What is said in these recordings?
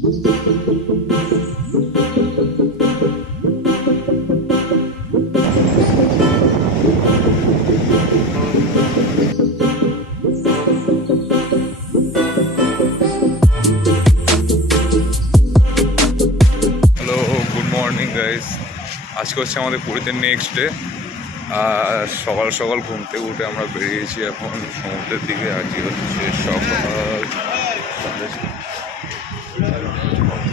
আজকে হচ্ছে আমাদের পুরীতে নেক্সট ডে। সকাল সকাল ঘুম থেকে উঠে আমরা বেরিয়েছি এখন সমুদ্রের দিকে। আজকে হচ্ছে সকাল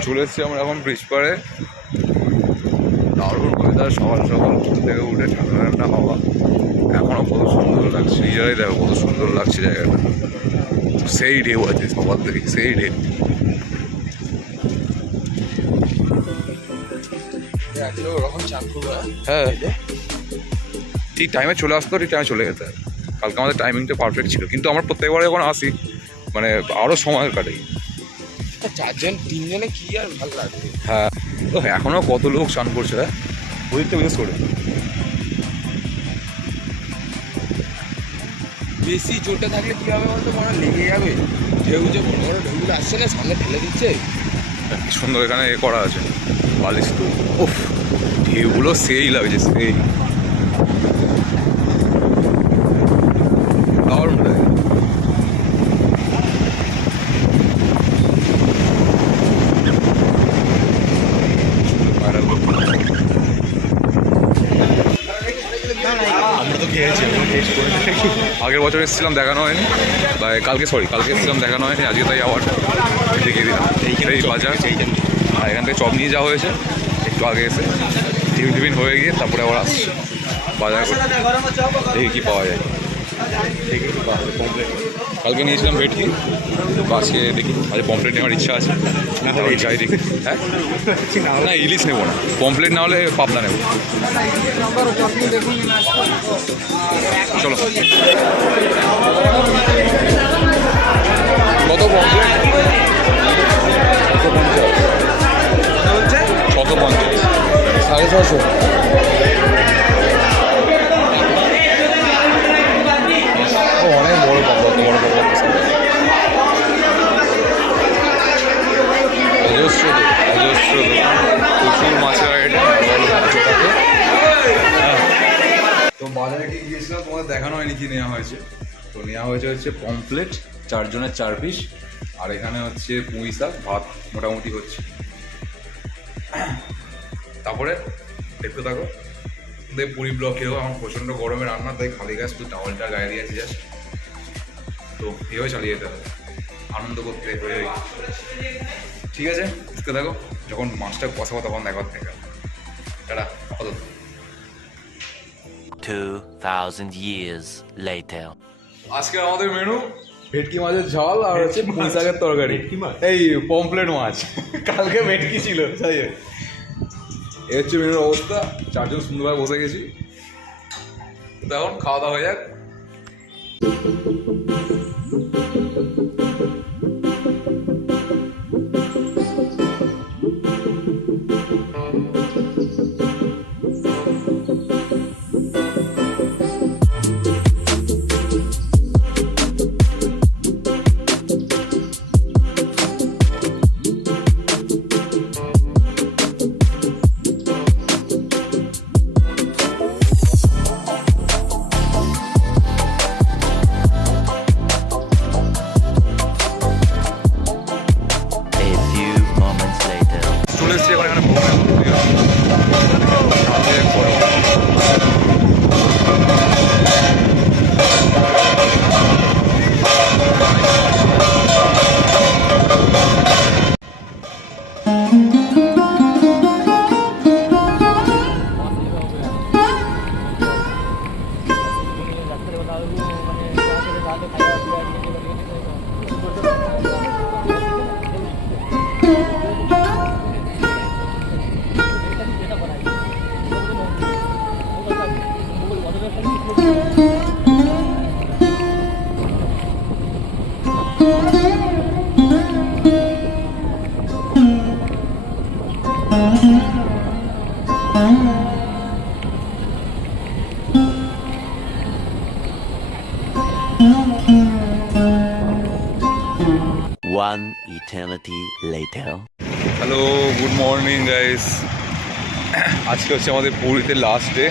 চলে এসেছি আমরা এখন ব্রিজ পাড়ে। দারুণ ওয়েদার, সকাল সকাল ঘুম থেকে উঠে ঠান্ডা ঠান্ডা হাওয়া। এখনও কত সুন্দর লাগছে, নিজেরাই দেখো কত সুন্দর লাগছে জায়গাটা। সেই ঢেউ আছে সকাল থেকে, সেই ঢেউ। হ্যাঁ, ঠিক টাইমে চলে আসতো, ঠিক টাইমে চলে যেতে। কালকে আমাদের টাইমিংটা পারফেক্ট ছিল, কিন্তু আমরা প্রত্যেকবার যখন আসি মানে আরও সময় কাটে। 4-3 জনে কি আর ভালো লাগবে। হ্যাঁ, তো এখনও কত লোক স্নান করছে। হ্যাঁ, ওদিকটা বিশেষ করে বেশি জোরটা থাকলে কি হবে বলতো, মনে লেগে যাবে। ঢেউ যে বড় বড় ঢেউগুলো আসছে না, সামনে ঠেলে দিচ্ছে। কি সুন্দর এখানে এ করা আছে, বালিশ। তো ওফ, ঢেউগুলো সেই লাগছে, সেই দারুণ লাগে। আগের বছর এসেছিলাম, দেখানো হয়নি। কালকে এসেছিলাম, দেখানো হয়নি। আজকে তাই আবার দেখিয়ে দিলাম এই বাজার। আর এখান থেকে চপ নিয়ে যাওয়া হয়েছে একটু আগে এসে, টিফিন হয়ে গিয়ে তারপরে আবার আসছে বাজার করতে। দেখি কী পাওয়া যায়, দেখি কী পাওয়া যায়। পমপ্লেট কালকে নিয়েছিলাম ভেটকি, আজকে দেখি। আজ পমপ্লেট নেওয়ার ইচ্ছা আছে, যাই দেখি। হ্যাঁ, না ইলিশ নেবো না, পমপ্লেট না হলে পাবদা নেবো। চলো। কত পমপ্লেট? 650, 650। অনেক বড় পাবদা, বড় পাবদা। অজস্র প্রচুর মাছের আইটেম, থাকে। তো বাজারে কি গিয়েছিলাম, তোমাদের দেখানো হয়নি কি নেওয়া হয়েছে। তো নেওয়া হচ্ছে পমপ্লেট 4 জনের 4 পিস। আর এখানে হচ্ছে পুঁই শাক, ভাত মোটামুটি হচ্ছে। তারপরে দেখতে থাকো। পুরী ব্লকেও আমার প্রচণ্ড গরমে রান্না, তাই খালি গ্যাস তুই টাওয়ালটা গায়ে দিয়ে যাস। তো এভাবে চালিয়ে যেতে হবে, আনন্দ করতে হয়ে। ঠিক আছে, দেখতে থাকো। যখন মাছটা কষাবো তখন দেখা থেকে তারা 2000 years later. আজকে আমাদের মেনু ভেটকি মাছের ঝাল আর হচ্ছে পুঁই শাকের তরকারি। এই পমপ্লেট মাছ, কালকে ভেটকি ছিল। তাই এই হচ্ছে মেনুর অবস্থা। 4 জন সুন্দরভাবে বসে গেছি, তখন খাওয়া দাওয়া হয়ে যাক। One eternity later. Hello, good morning guys. আজকে হচ্ছে আমাদের পুরীতে লাস্ট ডে।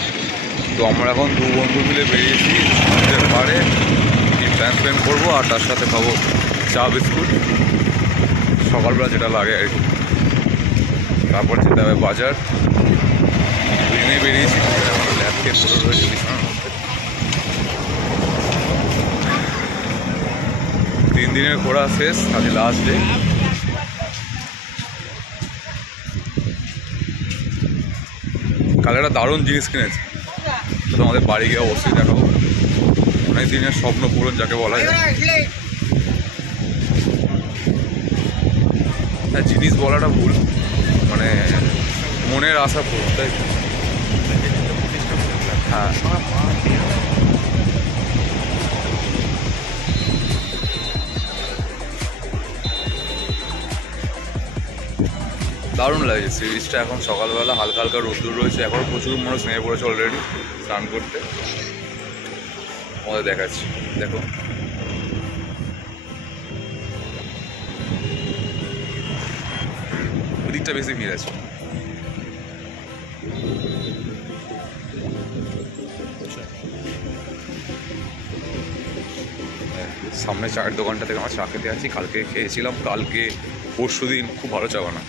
তো আমরা এখন দু বন্ধু মিলে বেরিয়েছি সমুদ্রের পাড়ে, টাইম স্পেন্ড করবো আর তার সাথে খাবো চা বিস্কুট, সকালবেলা যেটা লাগে আর কি। তারপর যেতে হবে বাজার। দুজনেই বেরিয়েছি, ল্যাব খেয়ে ফটো রয়েছে বিছানার মধ্যে। 3 দিনের ঘোরা শেষ, আজ লাস্ট ডে। কাল একটা দারুণ জিনিস কিনেছি, তো তোমাদের বাড়ি গিয়ে অবশ্যই দেখাবো। অনেক দিনের স্বপ্ন পূরণ যাকে বলা যায়। হ্যাঁ, জিনিস বলাটা ভুল, মানে মনের আশা পূরণ, তাই তো? হ্যাঁ, দারুণ লাগছে সিরিজটা। এখন সকালবেলা হালকা হালকা রোদ্দুর রয়েছে, এখনও প্রচুর মানুষ নেমে পড়েছে অলরেডি স্নান করতে। আমাদের দেখাচ্ছি, দেখো। ওদিকটা বেশি ভিড় আছে। সামনে চায়ের দোকানটা থেকে আমার চা খেতে আছি। কালকে খেয়েছিলাম, কালকে পরশু দিন খুব ভালো চা বানা।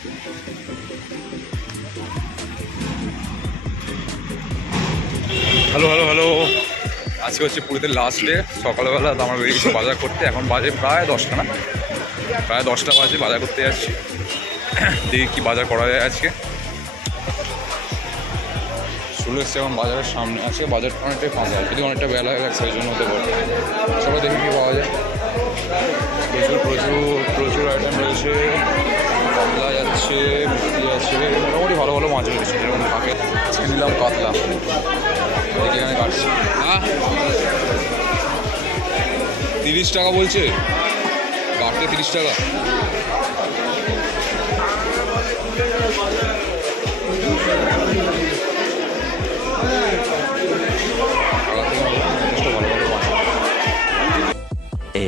হ্যালো হ্যালো হ্যালো, আজকে হচ্ছে পুরীতে লাস্ট ডে। সকালবেলা আমরা বেরিয়েছি বাজার করতে, এখন বাজে প্রায় 10টা, না প্রায় 10টা বাজে। বাজার করতে যাচ্ছি, দেখি কী বাজার করা যায় আজকে। চলে এসছে এখন বাজারের সামনে। আজকে বাজারটা অনেকটাই ফাঁকা, যদি অনেকটা বেলা হয়ে গেছে, ওই জন্য হতে পারে। সবাই দেখি কী পাওয়া যায়। প্রচুর প্রচুর প্রচুর আইটেম রয়েছে। কাতলা যাচ্ছে, মুক্তি আছে, মোটামুটি ভালো ভালো মাছ রয়েছে। যেরকম থাকে, আজকে নিলাম কাতলা, দেখি এখানে কাটছি। হ্যাঁ, 30 টাকা বলছে কাটতে, 30 টাকা।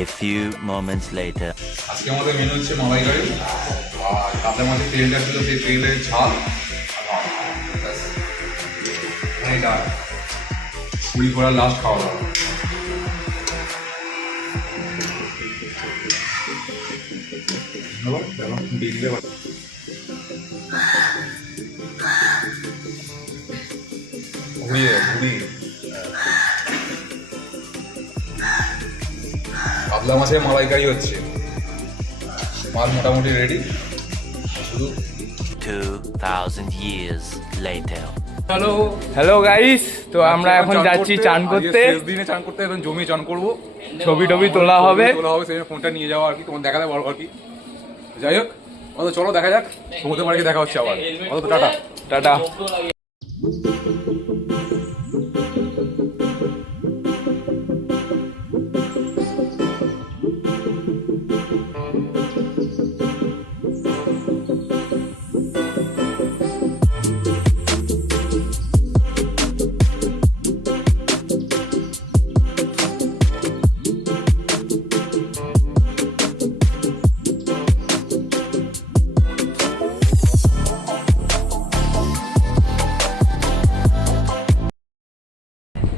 A few moments later. আজকে আমাদের মেনু হচ্ছে মালাইকারি আর কাতলা মাছের তেলটা ছিল, সেই তেলের ঝাল। এটা পুরি করার লাস্ট খাওয়া দাওয়া। ঘুরিয়ে ঘুরিয়ে কাতলা মাছের মালাইকারি হচ্ছে। মাছ মোটামুটি রেডি, শুধু 2000 years later. Hello hello guys, তো আমরা এখন যাচ্ছি চান করতে। শেষ দিনে চান করতে, এখন জমি চান করবো, ছবি টবি তোলা হবে। সেই জন্য ফোনটা নিয়ে যাওয়া আর কি, তোমার দেখা দেয় বড় আর কি। যাই হোক, অত চলো দেখা যাক, সমুদ্র পাড়ে দেখা হচ্ছে আবার। অত টাটা টাটা।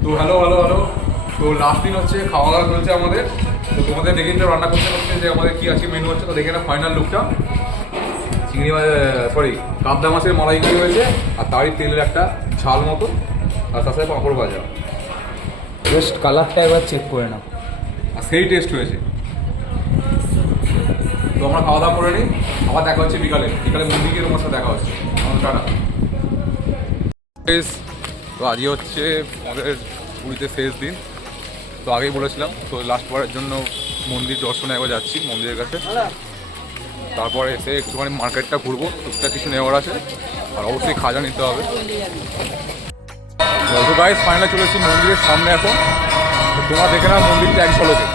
তো হ্যালো হ্যালো হ্যালো, তো লাস্ট দিন হচ্ছে খাওয়া দাওয়া চলছে আমাদের। তো তোমাদের দেখে নিতে রান্না করতে করতে যে আমাদের কী আছে মেনু হচ্ছে, তো দেখে না ফাইনাল লুকটা। চিংড়ি মাছ, সরি কাতলা মাছের মালাইকারি হয়েছে, আর তারই তেলের একটা ঝাল মতো, আর তার সাথে পাঁপড় ভাজা। জাস্ট কালারটা একবার চেক করে নাও, আর সেই টেস্ট হয়েছে। তো আমরা খাওয়া দাওয়া করে নিই, আবার দেখা হচ্ছে বিকালে। বিকালে মন্দিরকে তোমার সাথে দেখা হচ্ছে। টাটা। তো আজকে হচ্ছে আমাদের পুরীতে শেষ দিন। তো আগেই বলেছিলাম, তো লাস্ট বারের জন্য মন্দির দর্শনে একবার যাচ্ছি মন্দিরের কাছে। তারপরে এসে একটুখানি মার্কেটটা ঘুরবো, টুকটাক কিছু নেওয়ার আছে, আর অবশ্যই খাজা নিতে হবে। তো গাইস, ফাইনালি চলে এসেছি মন্দিরের সামনে এখন। তো তোমরা দেখে নাও মন্দিরটা এক ঝলকে।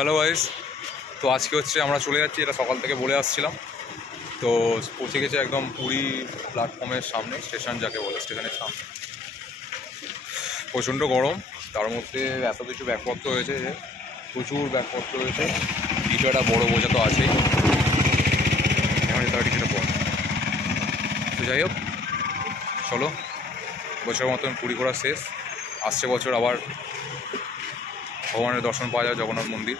হ্যালো গাইস, তো আজকে হচ্ছে আমরা চলে যাচ্ছি, এটা সকাল থেকে বলে আসছিলাম। তো পৌঁছে গেছে একদম পুরী প্ল্যাটফর্মের সামনে, স্টেশন যাকে বলে, স্টেশনের সামনে। প্রচণ্ড গরম, তার মধ্যে এত কিছু ব্যাগপত্র হয়েছে, যে প্রচুর ব্যাগপত্র হয়েছে, কিছু একটা বড়ো বোঝা তো আছেই, এখন যেতে হয় কিছুটা পর। তো যাই হোক, চলো, বছরের মতন পুরী ঘোরা শেষ। আসছে বছর আবার ভগবানের দর্শন পাওয়া যায় জগন্নাথ মন্দির।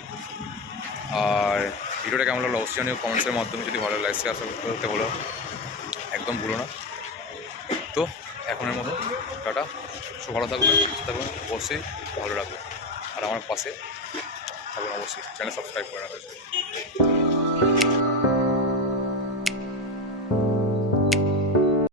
আর ভিডিওটা কেমন লাগলো অবশ্যই জানিও কমেন্টসের মাধ্যমে, যদি ভালো লাগে শেয়ার করতে হলো একদম ভুলো না। তো এখনের মতো টাটা, সব ভালো থাকবেন, সুস্থ থাকবেন, অবশ্যই ভালো রাখবেন, আর আমার পাশে থাকবেন অবশ্যই, চ্যানেল সাবস্ক্রাইব করে রাখবেন।